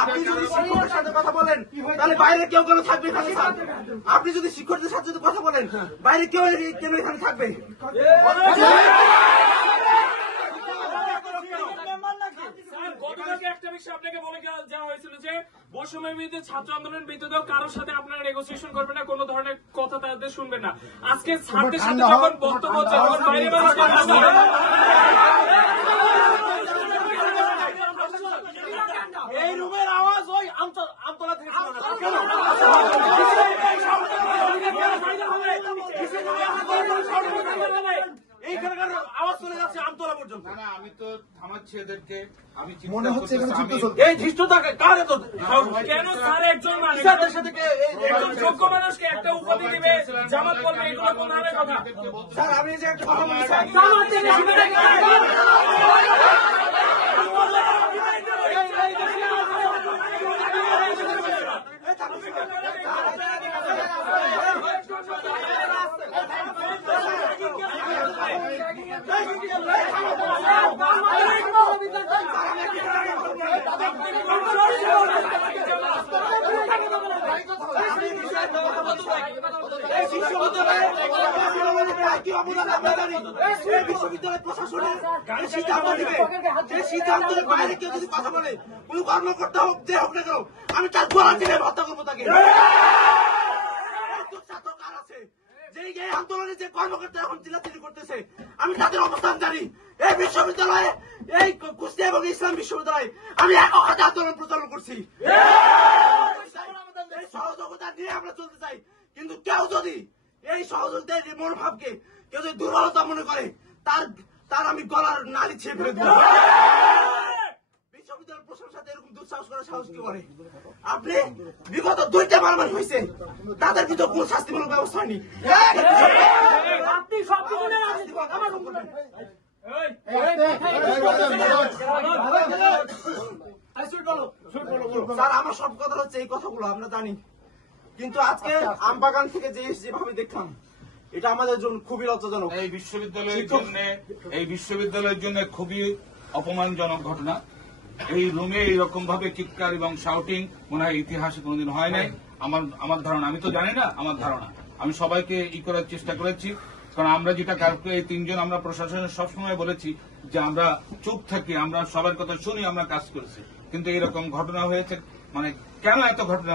আপনি যদি শিক্ষকের সাথে কথা বলেন তাহলে বাইরে কেউ কেন থাকবে? আপনি যদি শিক্ষকদের সাথে কথা বলেন বাইরে কেউ কেন এখানে থাকবে? একটা বিষয় আপনাকে বলে যাওয়া হয়েছিল যে বৈষম্যের বিরুদ্ধে ছাত্র আন্দোলনের বিরুদ্ধে কারোর সাথে আপনারা নেগোসিয়েশন করবেন না, কোন ধরনের কথা তাদের শুনবেন না। আজকে ছাত্রদের সাথে যখন বক্তব্য হচ্ছে তখন বাইরে এই রুমের আওয়াজ ওই আমতলা থেকে এইখানকার আওয়াজ চলে যাচ্ছে আমতলা পর্যন্ত। না আমি তো থামাচ্ছি এদেরকে। আমি মনে হচ্ছে এই ধৃষ্টতা কার? কেন স্যার একজন যোগ্য মানুষকে একটা উপাধি দিবে, জামাত বলবে, এগুলো কোন ধরনের কথা? স্যার আমি যে একটা কথা বলছি বিশ্ববিদ্যালয় প্রশাসনের সিদ্ধান্ত নিবে, যে সিদ্ধান্তের বাইরে কেউ যদি কথা বলে কোন কর্মকর্তা হোক যে হোক না কেন আমি তার গোলা দিলে হত্যা করবো তাকে। যে এই আন্দোলনে যে কর্মকর্তা এখন চিল্লাচিল্লি করতেছে আমি তাদের অবস্থান জানি। এই বিশ্ববিদ্যালয়ে এই কুষ্টিয়া এবং ইসলাম বিশ্ববিদ্যালয়ে আমি একক হাতে আন্দোলন প্রচারণ করছি। সহযোগিতা নিয়ে আমরা চলতে চাই, কিন্তু কেউ যদি এই সহযোগিতার মনোভাবকে কেউ যদি দুর্বলতা মনে করে তার আমি গলার নালি ছিঁড়ে ফেলে দেব। বিশ্ববিদ্যালয় প্রশাসনের সাথে এরকম দুঃসাহস করার সাহস কি করে? আপনি বিগত 2টা মারামারি হয়েছে, তাদের ভিতরে কোন শাস্তিমূলক ব্যবস্থা হয়নি। স্যার আমার সব কথা হচ্ছে এই কথাগুলো আমরা জানি, কিন্তু আজকে আমবাগান থেকে যেভাবে দেখলাম এটা আমাদের জন্য খুবই লজ্জাজনক। এই বিশ্ববিদ্যালয়ের জন্য খুবই অপমানজনক ঘটনা। এই রুমে এইরকম ভাবে চিৎকার এবং শাউটিং মনে হয় ইতিহাসে কোনোদিন হয় নাই। আমার ধারণা, আমি তো জানি না, আমার ধারণা আমি সবাইকে করার চেষ্টা করেছি, কারণ আমরা যেটা কালকে এই 3 জন আমরা প্রশাসনের সবসময় বলেছি যে আমরা চুপ থাকি, আমরা সবার কথা শুনি, আমরা কাজ করছি, কিন্তু এরকম ঘটনা হয়েছে। মানে কেন এত ঘটনা